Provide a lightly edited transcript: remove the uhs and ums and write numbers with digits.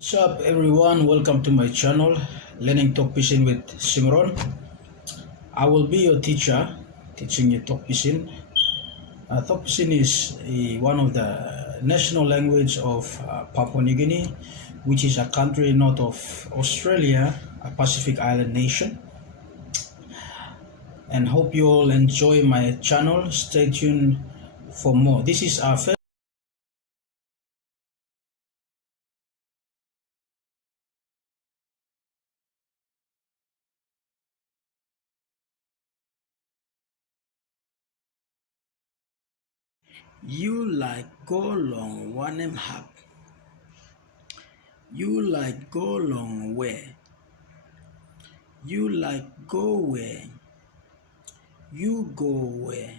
What's up everyone, welcome to my channel Learning Talk Pisin with Simron. I will be your teacher teaching you Talk Pisin. Talk Pisin is one of the national language of Papua New Guinea, which is a country north of Australia, a Pacific island nation. And hope you all enjoy my channel. Stay tuned for more. This is our first. You like go long wanem hap. You like go long where. You like go where. You go where.